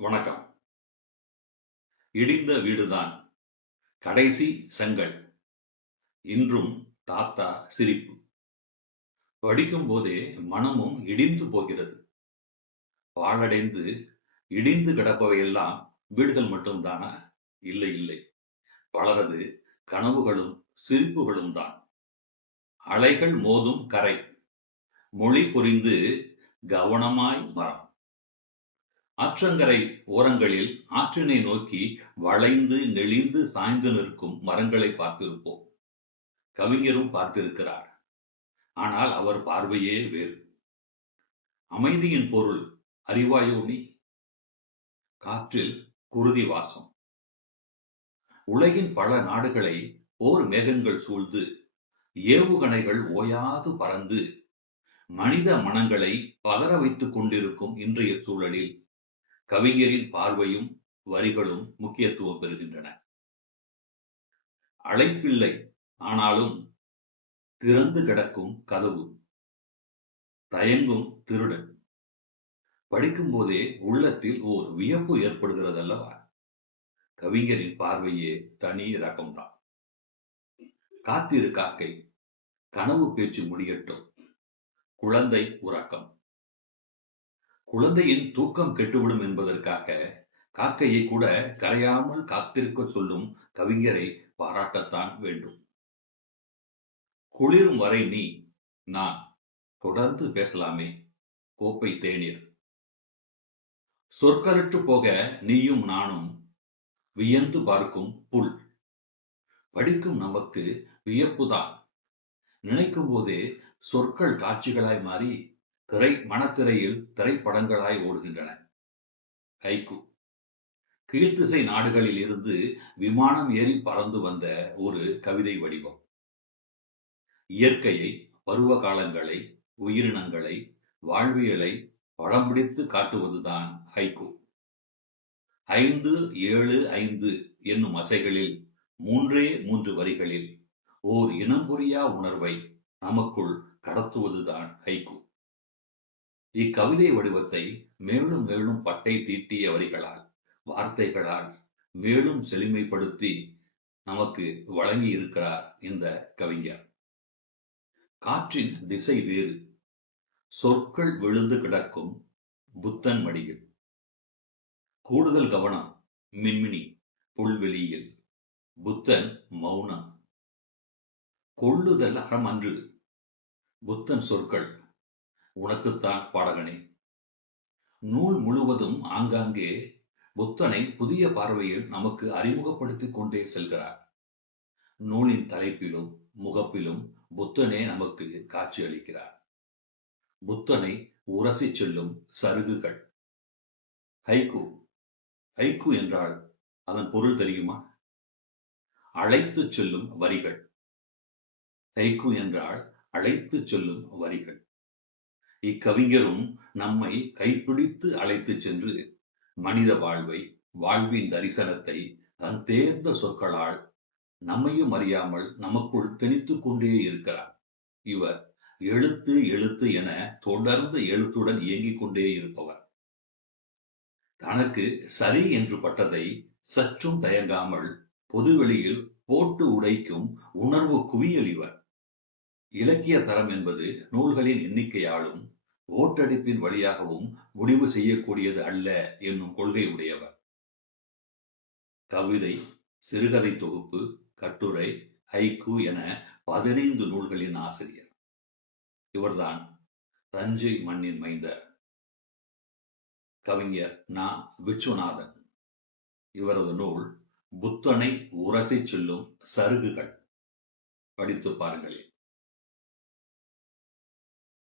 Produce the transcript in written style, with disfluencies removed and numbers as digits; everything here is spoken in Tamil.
வணக்கம். இடிந்த வீடுதான் கடைசி செங்கல். இன்றும் தாத்தா சிரிப்பு. படிக்கும் போதே மனமும் இடிந்து போகிறது. பாழடைந்து இடிந்து கிடப்பவையெல்லாம் வீடுகள் மட்டும்தானா? இல்லை, இல்லை. பலரது கனவுகளும் சிரிப்புகளும் தான். அலைகள் மோதும் கரை, மொழி புரிந்து கவனமாய் மரம். ஆற்றங்கரை ஓரங்களில் ஆற்றினை நோக்கி வளைந்து நெளிந்து சாய்ந்து நிற்கும் மரங்களை பார்த்திருப்போம். கவிஞரும் பார்த்திருக்கிறார். ஆனால் அவர் பார்வையே வேறு. அமைதியின் பொருள் அறிவாயோ நீ? காற்றில் குருதி வாசம். உலகின் பல நாடுகளை போர் மேகங்கள் சூழ்ந்து ஏவுகணைகள் ஓயாது பறந்து மனித மனங்களை பதற வைத்துக் கொண்டிருக்கும் இன்றைய சூழலில் கவிஞரின் பார்வையும் வரிகளும் முக்கியத்துவம் பெறுகின்றன. அழைப்பில்லை, ஆனாலும் திறந்து கிடக்கும் கதவு. தயங்கும் திருடன். படிக்கும் போதே உள்ளத்தில் ஓர் வியப்பு ஏற்படுகிறது அல்லவா? கவிஞரின் பார்வையே தனி ரகம்தான். காத்திரு காக்கை, கனவு பேச்சு முடியட்டும். குழந்தை உறக்கம். குழந்தையின் தூக்கம் கெட்டுவிடும் என்பதற்காக காக்கையை கூட கரையாமல் காத்திருக்க சொல்லும் கவிஞரை பாராட்டத்தான் வேண்டும். குளிரும் வரை நீ நான் தொடர்ந்து பேசலாமே. கோப்பை தேநீர். சொற்களற்று போக நீயும் நானும் வியந்து பார்க்கும் புல். படிக்கும் நமக்கு வியப்புதான். நினைக்கும் போதே சொற்கள் காட்சிகளாய் மாறி மனத்திரையில் திரைப்படங்களாய் ஓடுகின்றன. ஹைக்கூ. கீழ்த்திசை நாடுகளில் இருந்து விமானம் ஏறி பறந்து வந்த ஒரு கவிதை வடிவம். இயற்கையை, பருவ காலங்களை, உயிரினங்களை, வாழ்வியலை படம் பிடித்து காட்டுவதுதான் ஹைக்கூ. 5, 7, 5 என்னும் அசைகளில் 3 வரிகளில் ஓர் இனம் புரியா உணர்வை நமக்குள் கடத்துவதுதான் ஹைக்கூ. இக்கவிதை வடிவத்தை மேலும் மேலும் பட்டை தீட்டிய வரிகளால், வார்த்தைகளால் மேலும் செழுமைப்படுத்தி நமக்கு வழங்கி இருக்கிறார் இந்த கவிஞர். காற்றின் திசை வேறு. சொற்கள் விழுந்து கிடக்கும் புத்தன் மடியில். கூடுதல் கவனம் மின்மினி புல்வெளியில். புத்தன் மௌனம். கொள்ளுதல் அறமன்று. புத்தன் சொற்கள் உனக்குத்தான் பாடகனே. நூல் முழுவதும் ஆங்காங்கே புத்தனை புதிய பார்வையில் நமக்கு அறிமுகப்படுத்திக் கொண்டே செல்கிறார். நூலின் தலைப்பிலும் முகப்பிலும் புத்தனே நமக்கு காட்சி அளிக்கிறார். புத்தனை உரசி செல்லும் சருகுகள். ஹைக்கூ. ஹைக்கூ என்றால் அதன் பொருள் தெரியுமா? அழைத்து செல்லும் வரிகள். ஹைக்கூ என்றால் அழைத்து செல்லும் வரிகள். இக்கவிஞரும் நம்மை கைப்பிடித்து அழைத்து சென்று மனித வாழ்வை, வாழ்வின் தரிசனத்தை தன் தேர்ந்த சொற்களால் நம்மையும் அறியாமல் நமக்குள் திணித்துக் கொண்டே இருக்கிறார். இவர் எழுத்து எழுத்து என தொடர்ந்து எழுத்துடன் இயங்கிக் கொண்டே இருப்பவர். தனக்கு சரி என்று பட்டதை சற்றும் தயங்காமல் பொதுவெளியில் போட்டு உடைக்கும் உணர்வு குவியல் இவர். இலக்கிய தரம் என்பது நூல்களின் எண்ணிக்கையாலும் ஓட்டடிப்பின் வழியாகவும் முடிவு செய்யக்கூடியது அல்ல என்னும் கொள்கை உடையவர். கவிதை, சிறுகதை தொகுப்பு, கட்டுரை, ஹைக்கூ என 15 நூல்களின் ஆசிரியர். இவர்தான் தஞ்சை மண்ணின் மைந்தர் கவிஞர் நா. விச்சுநாதன். இவரது நூல் புத்தனை உரசி செல்லும் சருகுகள். படித்து பாருங்களேன்.